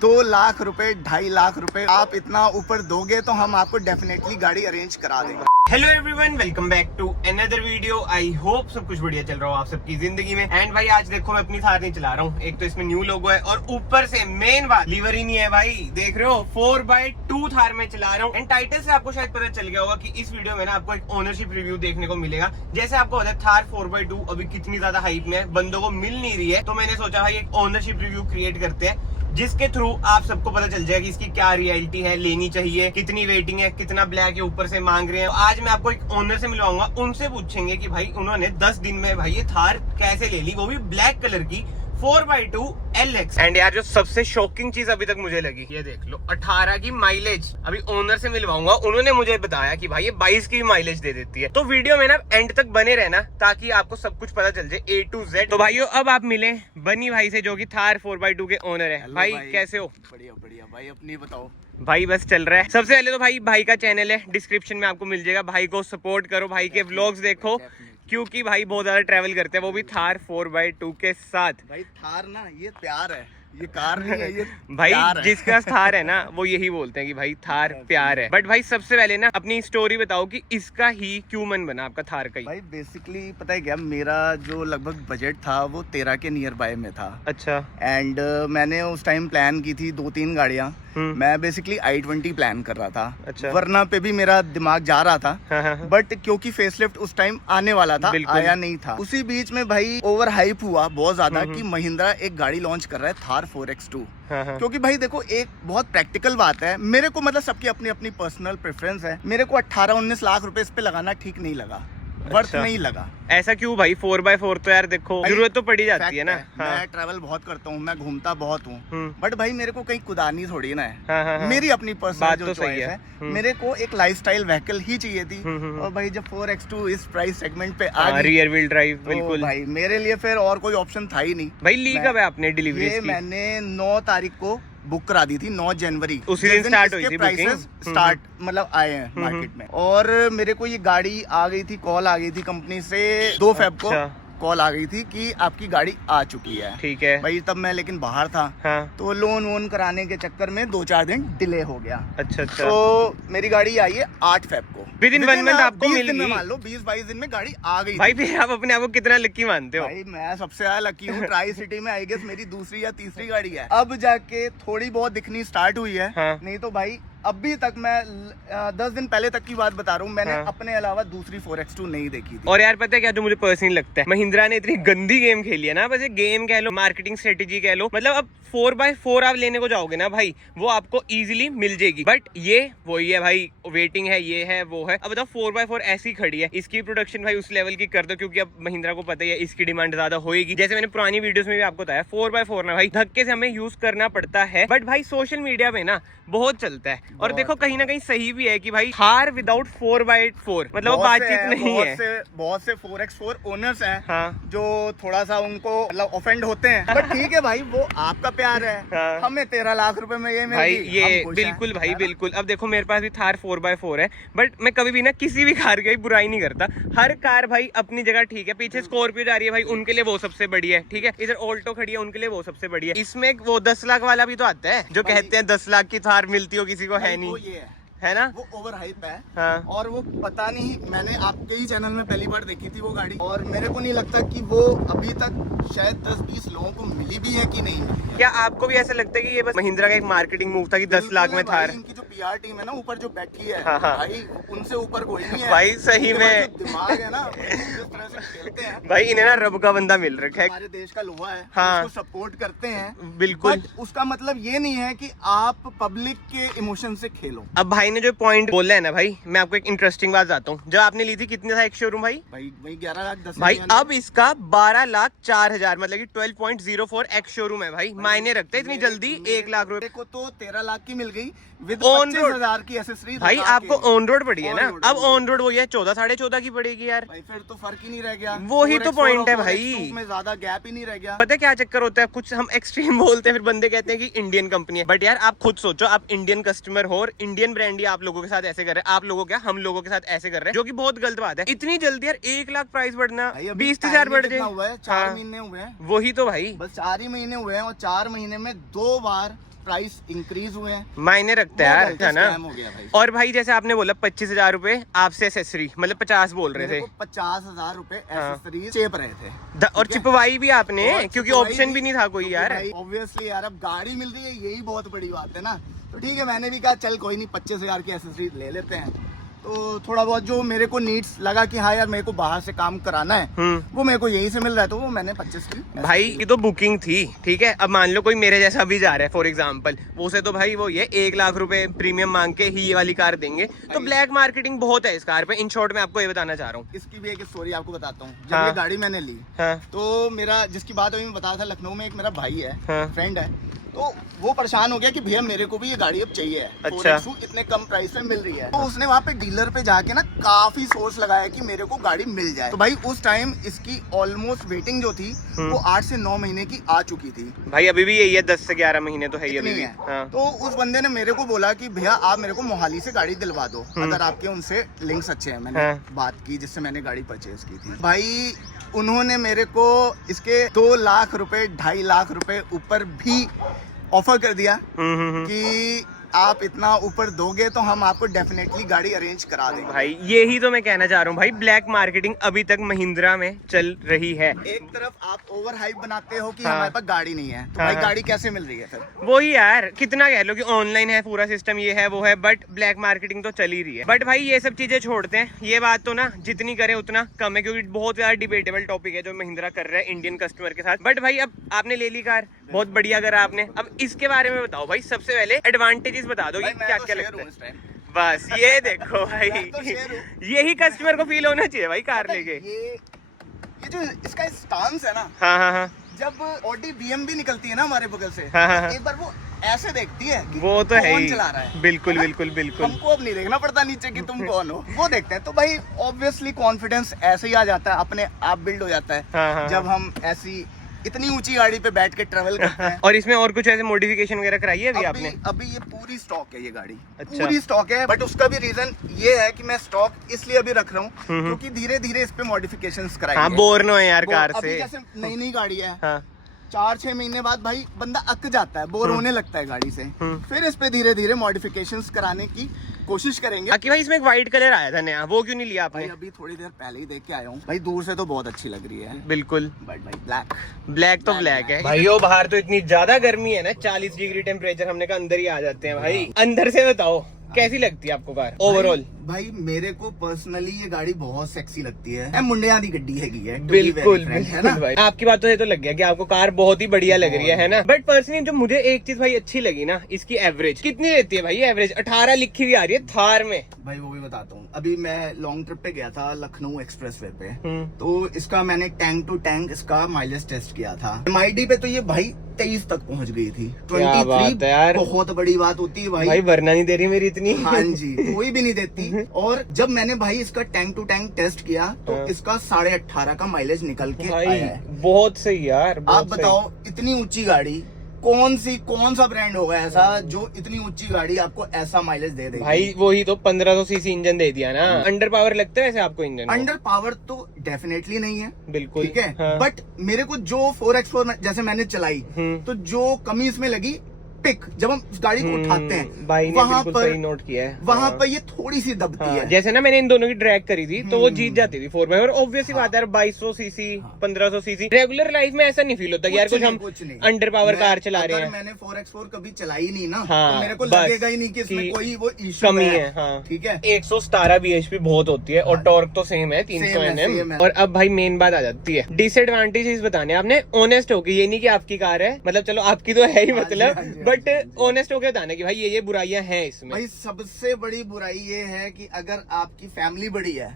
2 लाख रुपए 2.5 लाख रुपए आप इतना ऊपर दोगे तो हम आपको डेफिनेटली गाड़ी अरेंज करा देंगे। Hello everyone, welcome back to another video. I hope सब कुछ बढ़िया चल रहा हो आप सबकी जिंदगी में। एंड भाई आज देखो मैं अपनी थार नहीं चला रहा हूँ। एक तो इसमें न्यू लोगो है और ऊपर से मेन बात लीवर ही नहीं है भाई। देख रहे हो 4x2 थार में चला रहा हूँ। एंड टाइटल से आपको शायद पता चल गया होगा कि इस वीडियो में ना आपको एक ओनरशिप रिव्यू देखने को मिलेगा। जैसे आपको पता है थार 4x2 अभी कितनी ज्यादा हाइप में है, बंदों को मिल नहीं रही है, तो मैंने सोचा भाई एक ओनरशिप रिव्यू क्रिएट करते हैं जिसके थ्रू आप सबको पता चल जाएगा कि इसकी क्या रियलिटी है, लेनी चाहिए, कितनी वेटिंग है, कितना ब्लैक है ऊपर से मांग रहे हैं। आज मैं आपको एक ओनर से मिलवाऊंगा, उनसे पूछेंगे कि भाई उन्होंने 10 दिन में भाई ये थार कैसे ले ली, वो भी ब्लैक कलर की 4x2 LX। एंड यार जो सबसे शॉकिंग चीज अभी तक मुझे लगी, ये देख लो 18 की माइलेज। अभी ओनर से मिलवाऊंगा, उन्होंने मुझे बताया कि भाई ये 22 की माइलेज दे देती है। तो वीडियो में ना एंड तक बने रहना ताकि आपको सब कुछ पता चल जाए A to Z। तो भाइयों अब आप मिले बनी भाई से जो कि थार 4x2 के ओनर है। भाई कैसे हो? बढ़िया बढ़िया भाई, अपनी बताओ। भाई बस चल रहा है। सबसे पहले तो भाई का चैनल है, डिस्क्रिप्शन में आपको मिल जाएगा। भाई को सपोर्ट करो, भाई के व्लॉग्स देखो, क्योंकि भाई बहुत ज्यादा ट्रैवल करते हैं, वो भी थार 4x2 के साथ। भाई थार ना ये प्यार है, ये कार नहीं है, ये भाई प्यार है। जिसका थार है ना वो यही बोलते हैं कि भाई थार प्यार है। बट भाई सबसे पहले ना अपनी स्टोरी बताओ कि इसका ही क्यों मन बना आपका थार का ही? भाई बेसिकली पता है क्या, मेरा जो लगभग बजट था वो 13 के नियर बाय में था। अच्छा। एंड मैंने उस टाइम प्लान की थी 2-3 गाड़ियाँ। मैं बेसिकली i20 प्लान कर रहा था। अच्छा। वरना पे भी मेरा दिमाग जा रहा था। हाँ। बट क्योंकि फेसलिफ्ट उस टाइम आने वाला था, आया नहीं था। उसी बीच में भाई ओवर हाइप हुआ बहुत ज्यादा कि महिंद्रा एक गाड़ी लॉन्च कर रहा है थार 4x2। हाँ। क्योंकि भाई देखो एक बहुत प्रैक्टिकल बात है, मेरे को मतलब सबकी अपनी अपनी पर्सनल प्रेफरेंस है। मेरे को 18-19 लाख रुपए इस पे लगाना ठीक नहीं लगा, वर्थ नहीं लगा। ऐसा क्यों भाई? 4x4 तो यार देखो जरूरत तो पड़ी जाती है ना। हाँ। मैं ट्रैवल बहुत करता हूँ, मैं घूमता बहुत हूँ, बट भाई मेरे को कहीं कुदानी थोड़ी ना है। हाँ। मेरी अपनी पर्सनल बात जो तो सही चॉइस है। है, मेरे को एक लाइफस्टाइल व्हीकल ही चाहिए थी। और भाई जब 4x2 इस प्राइस सेगमेंट पे आ गई, रियर व्हील ड्राइव, बिल्कुल भाई मेरे लिए फिर और कोई ऑप्शन था ही नहीं। भाई ली कब है आपने डिलीवरी? ये मैंने 9 तारीख को बुक करा दी थी, 9 जनवरी। उसी दिन स्टार्ट हुई थी बुकिंग। स्टार्ट मतलब आए हैं मार्केट में। और मेरे को ये गाड़ी आ गई थी, कॉल आ गई थी कंपनी से 2 फेब को कॉल आ गई थी कि आपकी गाड़ी आ चुकी है। ठीक है भाई तब मैं लेकिन बाहर था। हाँ। तो लोन वोन कराने के चक्कर में 2-4 दिन डिले हो गया। अच्छा। तो मेरी गाड़ी आई है 8 फेब को। विद इन 1 मंथ आपको मिल गई। मान लो 20-22 दिन में गाड़ी आ गई। भाई फिर आप अपने आप को कितना लकी मानते हो? भाई मैं सबसे ज्यादा लकी हूँ। ट्राई सिटी में आई गेस मेरी दूसरी या तीसरी गाड़ी है। अब जाके थोड़ी बहुत दिखनी स्टार्ट हुई है। हाँ। नहीं तो भाई अभी तक मैं 10 दिन पहले तक की बात बता रहा हूँ, मैंने अपने अलावा दूसरी 4x2 नहीं देखी थी। और यार पता है क्या जो मुझे पर्सनली लगता है, महिंद्रा ने इतनी गंदी गेम खेली है ना, बस गेम कह लो, मार्केटिंग स्ट्रेटेजी कह लो। मतलब अब 4x4 आप लेने को जाओगे ना भाई, वो आपको इजीली मिल जाएगी। बट ये वही है भाई, वेटिंग है, ये है वो है। अब बताओ 4x4 ऐसी खड़ी है, इसकी प्रोडक्शन भाई उस लेवल की कर दो, क्योंकि अब महिंद्रा को पता ही है इसकी डिमांड ज्यादा होएगी। जैसे मैंने पुरानी वीडियोस में भी आपको बताया, 4x4 ना भाई धक्के से हमें यूज करना पड़ता है। बट भाई सोशल मीडिया पे ना बहुत चलता है। और देखो कहीं ना कहीं सही भी है कि भाई थार विदाउट 4x4 मतलब वो बातचीत नहीं है। बहुत से 4x4 ओनर्स हैं। हाँ। जो थोड़ा सा उनको मतलब ऑफेंड होते हैं। बट ठीक है भाई, वो आपका प्यार है। हाँ। हमें 13 लाख रुपए में ये भाई ये बिल्कुल भाई बिल्कुल। अब देखो मेरे पास भी थार 4x4 है, बट मैं कभी भी ना किसी भी कार की बुराई नहीं करता। हर कार भाई अपनी जगह ठीक है। पीछे स्कॉर्पियो जा रही है भाई, उनके लिए वो सबसे बढ़िया है, ठीक है। इधर ऑल्टो खड़ी है, उनके लिए वो सबसे बढ़िया है। इसमें वो 10 लाख वाला भी तो आता है, जो कहते हैं 10 लाख की थार मिलती हो किसी को, है नहीं है ना? वो ओवर हाइप है। हाँ। और वो पता नहीं, मैंने आपके ही चैनल में पहली बार देखी थी वो गाड़ी, और मेरे को नहीं लगता कि वो अभी तक शायद 10-20 लोगों को मिली भी है कि नहीं मिली है। क्या आपको भी ऐसा लगता है कि ये बस महिंद्रा का एक मार्केटिंग मूव था कि 10 लाख में थार? इनकी जो PR टीम है ना ऊपर जो बैठी है, हाँ। भाई उनसे ऊपर कोई नहीं है भाई सही में दिमाग है ना, जिस तरह से खेलते हैं भाई, इन्हें ना रब का बंदा मिल रखा है। हमारे देश का लोहा है। हाँ। उसको सपोर्ट करते हैं बिल्कुल। बट उसका मतलब ये नहीं है कि आप पब्लिक के इमोशन से खेलो। अब भाई ने जो पॉइंट बोला है ना भाई, मैं आपको एक इंटरेस्टिंग बात बताता हूँ। जब आपने ली थी कितने था एक शोरूम भाई? वही 11 लाख 10 भाई अब इसका 12,04,000 मतलब कि 12.04 एक्स शोरूम है भाई। मायने रखते हैं इतनी जल्दी 1 लाख रुपए को तो 13 लाख की मिल गई विद ऑन रोड 25,000 की एसेसरीज। भाई आपको ऑन रोड पड़ी है ना, अब ऑन रोड वो है 14-14.5 की पड़ेगी यार। भाई फिर तो फर्क ही नहीं रह गया। वो ही तो पॉइंट है भाई, में ज्यादा गैप ही नहीं रह गया। पता है क्या चक्कर होता है, कुछ हम एक्सट्रीम बोलते हैं, फिर बंदे कहते हैं कि इंडियन कंपनी है। बट यार आप खुद सोचो, आप इंडियन कस्टमर हो और इंडियन ब्रांड ही आप लोगों के साथ ऐसे कर रहे हैं, आप लोगों क्या हम लोगों के साथ ऐसे कर रहे हैं, जो कि बहुत गलत बात है। इतनी जल्दी यार 1 लाख प्राइस बढ़ना, 20,000 बढ़ जाए। 4 महीने हुए हैं, वही तो भाई, बस 4 ही महीने हुए हैं और 4 महीने में 2 बार प्राइस इंक्रीज हुए हैं, मायने रखता है यार, है ना। हो गया भाई। और भाई जैसे आपने बोला 25,000 रुपए आपसे एक्सेसरी, मतलब 50 बोल रहे थे। 50,000 रुपए एक्सेसरीज चेप रहे थे। और चिपवाई भी आपने, क्योंकि ऑप्शन भी नहीं था कोई यार। ऑब्वियसली यार, अब गाड़ी मिल रही है यही बहुत बड़ी बात है ना। तो ठीक है, मैंने भी कहा चल कोई नहीं 25,000 की एक्सेसरीज ले लेते हैं। तो थोड़ा बहुत जो मेरे को नीड्स लगा कि हाँ यार मेरे को बाहर से काम कराना है, वो मेरे को यहीं से मिल रहा है, तो वो मैंने 25 की। भाई ये तो बुकिंग थी, ठीक है। अब मान लो कोई मेरे जैसा भी जा रहा है फॉर एग्जांपल, वो से तो भाई वो ये 1 लाख रुपए प्रीमियम मांग के ही ये वाली कार देंगे। तो ब्लैक मार्केटिंग बहुत है इस कार पे। इन शॉर्ट में आपको ये बताना चाह रहा हूँ। इसकी भी एक स्टोरी आपको बताता हूँ। जब हाँ। ये गाड़ी मैंने ली, हाँ। तो मेरा जिसकी बात अभी मैं बताया था, लखनऊ में एक मेरा भाई है, हाँ। फ्रेंड है, तो वो परेशान हो गया कि भैया मेरे को भी ये गाड़ी अब चाहिए है। अच्छा। 4XU इतने कम प्राइस में मिल रही है। तो उसने वहाँ पे डीलर पे जाके ना काफी सोर्स लगाया कि मेरे को गाड़ी मिल जाए। तो भाई उस टाइम इसकी ऑलमोस्ट वेटिंग जो थी वो 8 से 9 महीने की आ चुकी थी। भाई अभी भी यही है, 10 से 11 महीने तो है ही अभी भी। है। हाँ। तो उस बंदे ने मेरे को बोला कि भैया आप मेरे को मोहाली से गाड़ी दिलवा दो, अगर आपके उनसे लिंक्स अच्छे हैं। मैंने हाँ। बात की जिससे मैंने गाड़ी परचेज की थी। भाई उन्होंने मेरे को इसके 2 लाख रुपए 2.5 लाख रुपए ऊपर भी ऑफर कर दिया कि आप इतना ऊपर दोगे तो हम आपको डेफिनेटली गाड़ी अरेंज करा देंगे। भाई यही तो मैं कहना चाह रहा हूँ भाई, ब्लैक मार्केटिंग अभी तक महिंद्रा में चल रही है। एक तरफ आप ओवर हाइप बनाते हो कि हाँ। हमारे पास गाड़ी नहीं है, तो हाँ, भाई हाँ। गाड़ी कैसे मिल रही है फिर? वो ही यार, कितना कह लो कि ऑनलाइन है पूरा सिस्टम, ये है वो है, बट ब्लैक मार्केटिंग तो चल ही रही है। बट भाई ये सब चीजें छोड़ते हैं, ये बात तो ना जितनी करे उतना कम है, क्योंकि बहुत ज्यादा डिबेटेबल टॉपिक है जो महिंद्रा कर रहा है इंडियन कस्टमर के साथ। बट भाई अब आपने ले ली कार, बहुत बढ़िया करा आपने। अब इसके बारे में बताओ भाई, सबसे पहले एडवांटेजेस बता दो, भाई, कि मैं क्या तो क्या शेर लगता हूँ है। इस टाइम। बस ये देखो भाई, मैं तो शेर हूँ। यही कस्टमर को फील होना चाहिए भाई कार लेके। ये जो इसका स्टांस है ना, हाँ हाँ हाँ, जब ऑडी BM भी निकलती है ना हमारे बगल से, हाँ, हाँ, हाँ। एक बार वो ऐसे देखती है कि वो तो है कौन ही, चला रहा है। बिल्कुल है ना? बिल्कुल बिल्कुल। हमको अब नहीं देखना पड़ता नीचे कि तुम कौन हो, वो देखते हैं। तो भाई ऑब्वियसली कॉन्फिडेंस ऐसे ही आ जाता है, अपने आप बिल्ड हो जाता है। हाँ, हाँ, जब हम ऐसी इतनी ऊंची गाड़ी पे बैठ के ट्रेवल करते हैं। और इसमें और कुछ ऐसे मॉडिफिकेशन वगैरह कराई है अभी आपने? अभी ये पूरी स्टॉक है ये गाड़ी। अच्छा। पूरी स्टॉक है, बट उसका भी रीजन ये है कि मैं स्टॉक इसलिए अभी रख रहा हूँ क्योंकि धीरे धीरे इस पे मॉडिफिकेशंस कराएंगे। हाँ, बोर न हो यार कार अभी से। जैसे नई नई गाड़ी है, हाँ। 4-6 महीने बाद भाई बंदा अक जाता है, बोर होने लगता है गाड़ी से। फिर इस पे धीरे धीरे मॉडिफिकेशंस कराने की कोशिश करेंगे। बाकी भाई इसमें एक व्हाइट कलर आया था नया, वो क्यों नहीं लिया भाई आपने? अभी थोड़ी देर पहले ही देख के आया हूँ भाई, दूर से तो बहुत अच्छी लग रही है, बिल्कुल। बट भाई ब्लैक ब्लैक तो ब्लैक है भाई। वो बाहर तो इतनी ज्यादा गर्मी है ना, 40 डिग्री टेम्परेचर, हमने कहा अंदर ही आ जाते हैं भाई। अंदर से बताओ कैसी लगती है आपको कार ओवरऑल? भाई मेरे को पर्सनली ये गाड़ी बहुत सेक्सी लगती है। मुंडिया दी गड्डी है बिल्कुल है ना बिल्कुल भाई। आपकी बात तो ये तो लग गया कि आपको कार बहुत ही बढ़िया लग रही है ना। बट पर्सनली जो मुझे एक चीज भाई अच्छी लगी ना, इसकी एवरेज कितनी रहती है भाई? एवरेज 18 लिखी हुई आ रही है थार में। भाई वो भी बताता हूँ। अभी मैं लॉन्ग ट्रिप पे गया था लखनऊ एक्सप्रेसवे पे, हम्म। तो इसका मैंने टैंक टू टैंक इसका माइलेज टेस्ट किया था। MID पे तो ये भाई 23 तक पहुंच गई थी। क्या बात है यार। बहुत बड़ी बात होती है भाई। भाई वरना नहीं दे रही मेरी इतनी। हाँ जी, कोई भी नहीं देती। और जब मैंने भाई इसका टैंक टू टैंक टेस्ट किया तो हाँ। इसका 18.5 का माइलेज निकल के भाई आया है। बहुत सही यार, आप बहुत सही। बताओ इतनी ऊंची गाड़ी कौन सा ब्रांड होगा ऐसा जो इतनी ऊंची गाड़ी आपको ऐसा माइलेज दे देगी? भाई वही तो 1500 सीसी इंजन दे दिया ना। अंडर पावर लगता है वैसे आपको इंजन? अंडर पावर तो डेफिनेटली नहीं है, बिल्कुल। ठीक है। हाँ। बट मेरे को जो 4x4 जैसे मैंने चलाई, तो जो कमी इसमें लगी, पिक जब हम उस गाड़ी को उठाते हैं भाई ने वहां बिल्कुल पर सही नोट किया है। वहां हाँ। पर ये थोड़ी सी दबती हाँ, है। जैसे ना मैंने इन दोनों की ड्रैग करी थी तो वो जीत जाती थी 4x, और ऑब्वियस ही बात है 2200 सीसी 1500 सीसी रेगुलर लाइफ में ऐसा नहीं फील होता कि यार कुछ हम अंडर पावर कार चला रहे हैं। मैंने 4x4 कभी चलाई नहीं ना, हाँ, तो मेरे को बस लगेगा ही नहीं कि इसमें कोई वो इशू कमी है। हाँ, ठीक है। 117 bhp बहुत होती है और टॉर्क तो सेम है 300 same Nm। है। और अब भाई मेन बात आ जाती है, डिसएडवांटेजेस बताने आपने ऑनेस्ट होके, ये नहीं कि आपकी कार है, मतलब चलो आपकी तो है ही मतलब, बट ऑनेस्ट होके बताना कि भाई ये बुराइयां हैं इसमें। भाई सबसे बड़ी बुराई ये है कि अगर आपकी फैमिली बड़ी है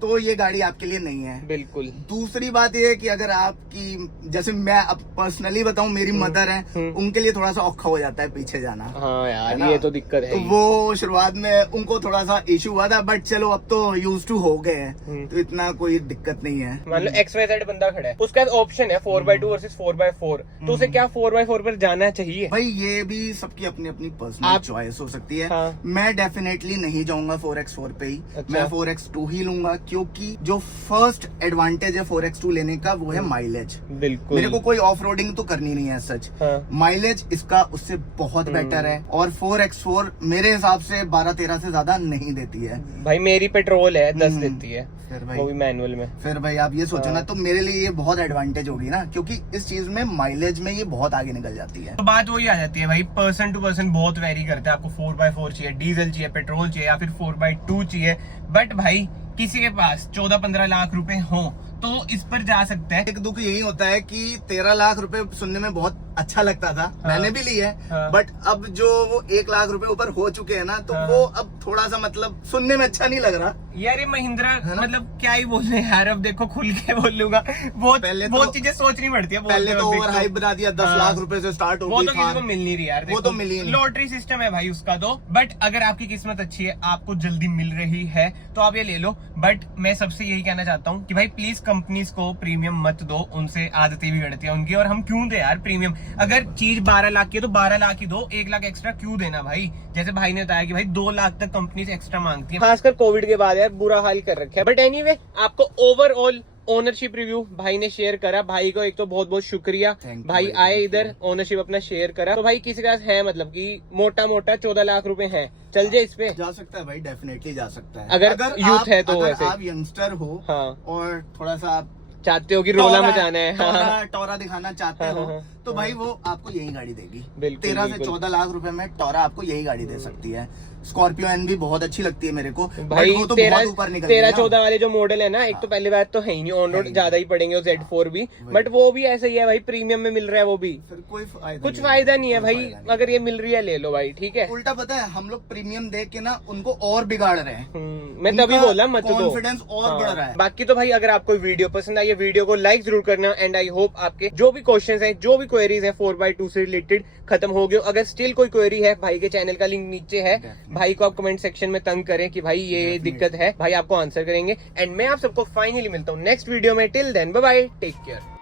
तो ये गाड़ी आपके लिए नहीं है। बिल्कुल। दूसरी बात ये है कि अगर आपकी, जैसे मैं अब पर्सनली बताऊं, मेरी मदर है, उनके लिए थोड़ा सा औखा हो जाता है पीछे जाना। हाँ यार ये तो दिक्कत है। तो वो शुरुआत में उनको थोड़ा सा इशू हुआ था, बट चलो अब तो यूज टू हो गए हैं, तो इतना कोई दिक्कत नहीं है। मान लो XYZ बंदा खड़ा है, उसका ऑप्शन है 4x2 वर्सेस 4x4, तो उसे क्या 4x4 पर जाना चाहिए? भाई ये ये भी सबकी अपनी अपनी पर्सनल आप- चॉइस हो सकती है। हाँ। मैं डेफिनेटली नहीं जाऊंगा 4x4 पे ही। अच्छा। मैं 4x2 ही लूंगा, क्योंकि जो फर्स्ट एडवांटेज है 4x2 लेने का वो है माइलेज। बिल्कुल। मेरे को कोई ऑफ रोडिंग तो करनी नहीं है सच। हाँ। माइलेज इसका उससे बहुत बेटर है, और 4x4 मेरे हिसाब से 12-13 से ज्यादा नहीं देती है। भाई मेरी पेट्रोल है 10 देती है, फिर वो भी भाई मैनुअल में। फिर भाई आप ये सोचो ना, तो मेरे लिए ये बहुत एडवांटेज होगी ना, क्योंकि इस चीज में माइलेज में ये बहुत आगे निकल जाती है। तो बात वही आ जाती है भाई, पर्सन टू पर्सन बहुत वेरी करता है। आपको 4x4 चाहिए, डीजल चाहिए, पेट्रोल चाहिए, या फिर 4x2 चाहिए। बट भाई किसी के पास 14-15 लाख रुपए हो तो इस पर जा सकता है। एक दुख यही होता है कि 13 लाख रुपए सुनने में बहुत अच्छा लगता था। हाँ। मैंने भी ली है। हाँ। बट अब जो वो 1 लाख रुपए ऊपर हो चुके हैं ना, तो हाँ। वो अब थोड़ा सा मतलब सुनने में अच्छा नहीं लग रहा। यार ये महिंद्रा है ना? मतलब क्या ही बोलने यार, अब देखो खुल के बोलूंगा, बहुत पहले तो- बहुत चीजें सोचनी पड़ती है। पहले तो ओवर हाइप बना दिया, 10 हाँ। लाख रुपए से स्टार्ट हो वो गई तो किसी को थार। मिल नहीं रही यार, वो तो मिली नहीं। लॉटरी सिस्टम है भाई उसका तो। बट अगर आपकी किस्मत अच्छी है, आपको जल्दी मिल रही है, तो आप ये ले लो। बट मैं सबसे यही कहना चाहता हूँ कि भाई प्लीज कंपनीज को प्रीमियम मत दो, उनसे आदतें बिगड़ती है उनकी। और हम क्यों दे यार प्रीमियम? अगर चीज 12 लाख की है तो 12 लाख ही दो, 1 लाख एक्स्ट्रा क्यों देना भाई? जैसे भाई ने बताया कि भाई 2 लाख तक कंपनीज एक्स्ट्रा मांगती है, खासकर कोविड के बाद यार बुरा हाल कर रखा है। बट एनीवे, आपको ओवरऑल ओनरशिप रिव्यू भाई ने शेयर करा। भाई को एक तो बहुत बहुत शुक्रिया, Thank you भाई very आए much. इधर, ओनरशिप अपना शेयर करा। तो भाई किसी के पास है मतलब कि मोटा मोटा 14 लाख रुपए है, चल जाए इस पे। जा सकता है भाई, डेफिनेटली जा सकता है। अगर youth है तो अगर वैसे। आप यंगस्टर हो हाँ। और थोड़ा सा आप चाहते हो कि रोला मचाना है, टोरा दिखाना चाहते हाँ, हो, हाँ, तो भाई वो आपको यही गाड़ी देगी। बिल्कुल, 13 से बिल्कुल। 14 लाख रुपए में टोरा आपको यही गाड़ी दे सकती है। स्कॉर्पियो एन भी बहुत अच्छी लगती है मेरे को, भाई but वो तो बहुत ऊपर निकल गई ना। 13-14 वाले जो मॉडल है ना, एक तो पहली बात तो है ही नहीं, ऑन रोड ज्यादा ही पड़ेंगे वो Z4 भी। बट वो भी ऐसा ही है भाई, प्रीमियम में मिल रहा है वो भी, फिर कोई फायदा कुछ फायदा नहीं है कोई भाई। फायदा नहीं। अगर ये मिल रही है ले लो भाई, ठीक है। उल्टा पता है, हम लोग प्रीमियम देख के ना उनको और बिगाड़ रहे हैं। मैं तभी उनका बोला मत दो, कॉन्फिडेंस और हाँ। बढ़ रहा है। बाकी तो भाई अगर आपको वीडियो पसंद आई है, वीडियो को लाइक जरूर करना। एंड आई होप आपके जो भी क्वेश्चंस हैं, जो भी क्वेरीज है 4x2 से रिलेटेड खत्म हो गए। अगर स्टिल कोई क्वेरी है, भाई के चैनल का लिंक नीचे है, भाई को आप कमेंट सेक्शन में तंग करें कि भाई ये दिक्कत है, भाई आपको आंसर करेंगे। एंड मैं आप सबको फाइनली मिलता हूँ नेक्स्ट वीडियो में। Till then bye bye, take care.